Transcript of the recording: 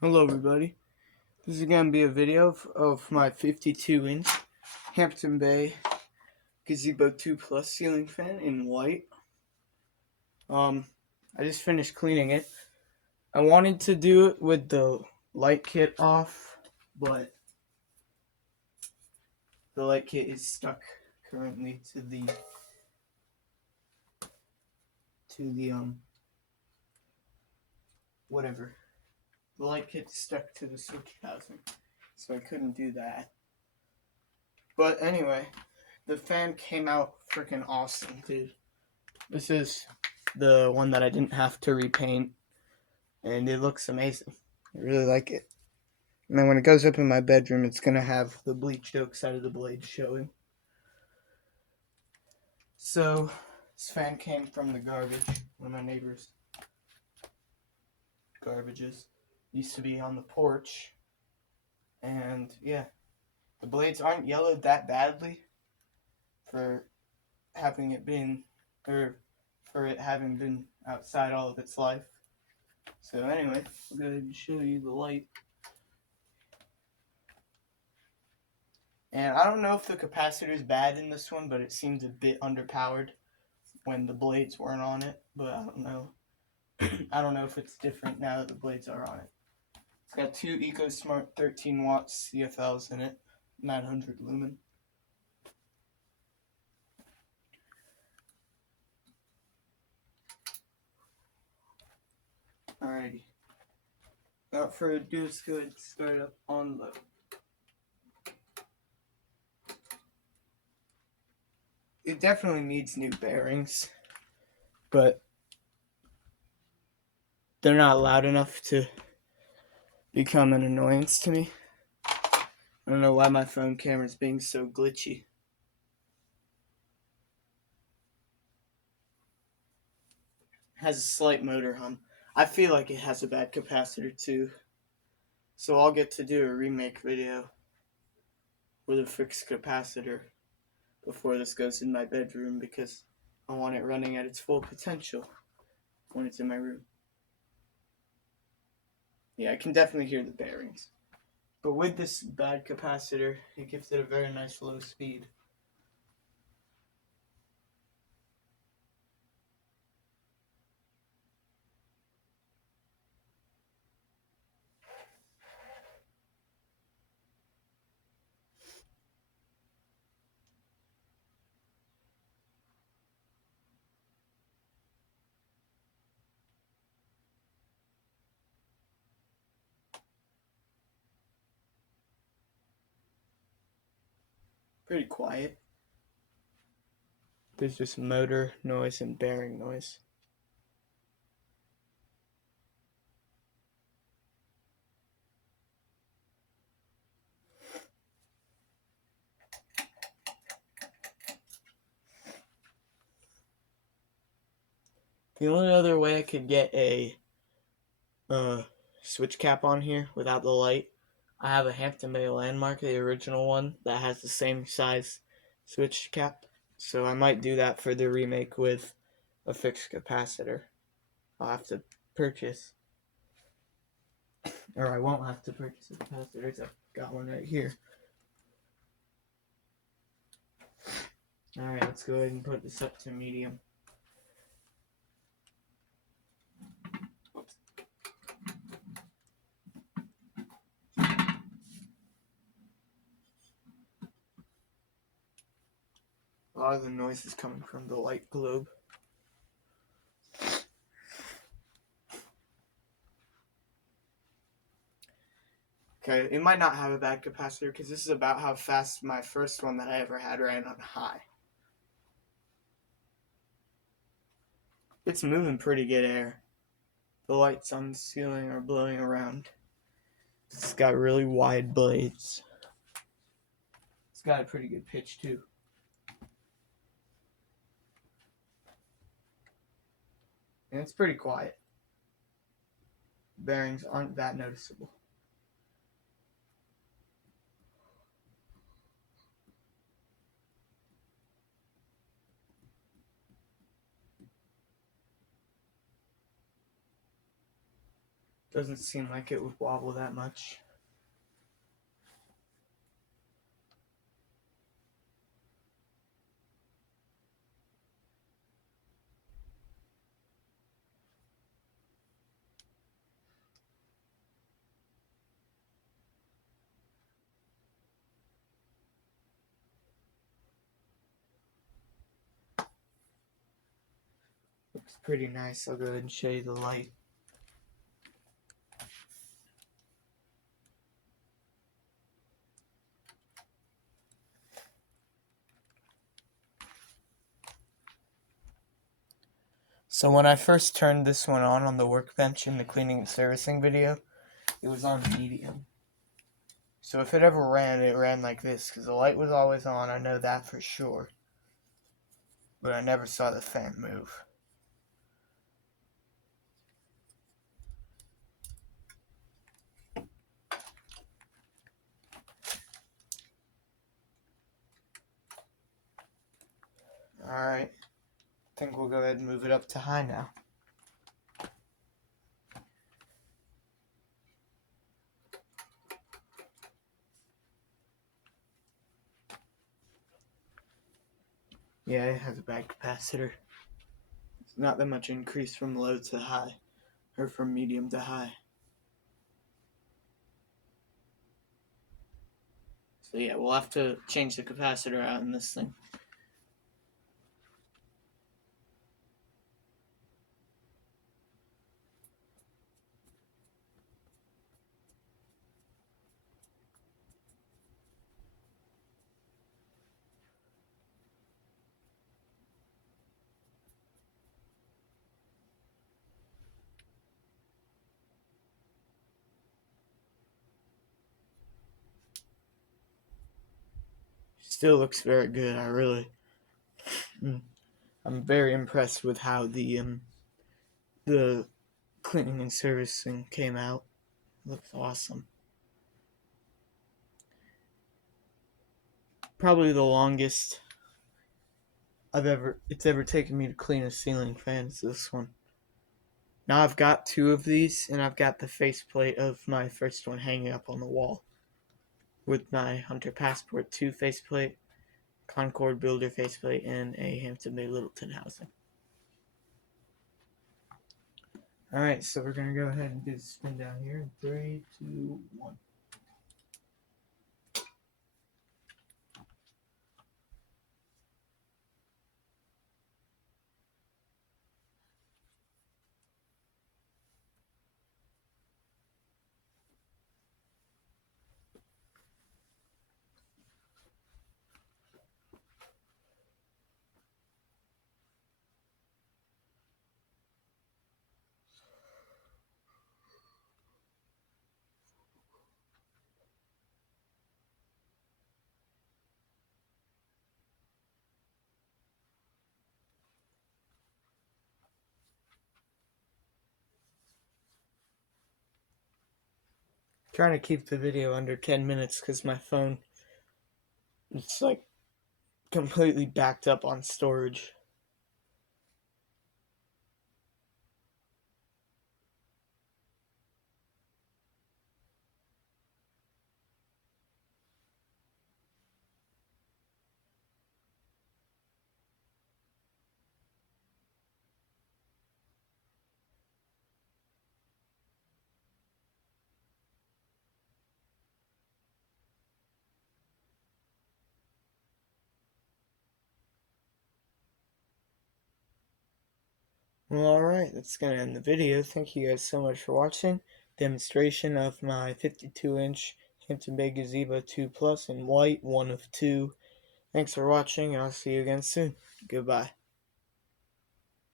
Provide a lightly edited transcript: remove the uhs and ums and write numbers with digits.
Hello everybody, this is going to be a video of my 52-inch Hampton Bay Gazebo II Plus ceiling fan in white. I just finished cleaning it. I wanted to do it with the light kit off, but the light kit is stuck currently to the whatever. The light kit's stuck to the switch housing, so I couldn't do that. But anyway, the fan came out freaking awesome, dude. This is the one that I didn't have to repaint, and it looks amazing. I really like it. And then when it goes up in my bedroom, it's going to have the bleached oak side of the blade showing. So, this fan came from the garbage, one of my neighbor's garbages. Used to be on the porch, and yeah, the blades aren't yellowed that badly for having it been, or for it having been outside all of its life. So anyway, I'm going to show you the light. And I don't know if the capacitor is bad in this one, but it seems a bit underpowered when the blades weren't on it. But I don't know. I don't know if it's different now that the blades are on it. It's got two EcoSmart 13 watt CFLs in it, 900 lumen. Alrighty. Without further ado, let's go ahead and start up on low. It definitely needs new bearings, but they're not loud enough to become an annoyance to me. I don't know why my phone camera is being so glitchy. It has a slight motor hum. I feel like it has a bad capacitor too. So I'll get to do a remake video with a fixed capacitor before this goes in my bedroom because I want it running at its full potential when it's in my room. Yeah, I can definitely hear the bearings. But with this bad capacitor, it gives it a very nice low speed. Pretty quiet. There's just motor noise and bearing noise. The only other way I could get a switch cap on here without the light, I have a Hampton Bay Landmark, the original one, that has the same size switch cap. So I might do that for the remake with a fixed capacitor. I'll have to purchase, or I won't have to purchase a capacitor. I've got one right here. Alright, let's go ahead and put this up to medium. Oops. A lot of the noise is coming from the light globe. Okay, it might not have a bad capacitor because this is about how fast my first one that I ever had ran on high. It's moving pretty good air. The lights on the ceiling are blowing around. It's got really wide blades. It's got a pretty good pitch too. And it's pretty quiet. Bearings aren't that noticeable. Doesn't seem like it would wobble that much. Looks pretty nice. I'll go ahead and show you the light. So when I first turned this one on the workbench in the cleaning and servicing video, it was on medium. So if it ever ran, it ran like this, because the light was always on, I know that for sure. But I never saw the fan move. Alright, I think we'll go ahead and move it up to high now. Yeah, it has a bad capacitor. It's not that much increase from low to high, or from medium to high. So yeah, we'll have to change the capacitor out in this thing. Still looks very good. I'm very impressed with how the cleaning and servicing came out. Looks awesome. Probably the longest it's ever taken me to clean a ceiling fan is this one. Now I've got two of these, and I've got the faceplate of my first one hanging up on the wall with my Hunter Passport 2 faceplate, Concord Builder faceplate, and a Hampton Bay Littleton housing. Alright, so we're going to go ahead and do the spin down here in 3, 2, 1. Trying to keep the video under 10 minutes because my phone, it's like completely backed up on storage. Well, alright, that's going to end the video. Thank you guys so much for watching. Demonstration of my 52-inch Hampton Bay Gazebo II Plus in white, one of two. Thanks for watching, and I'll see you again soon. Goodbye.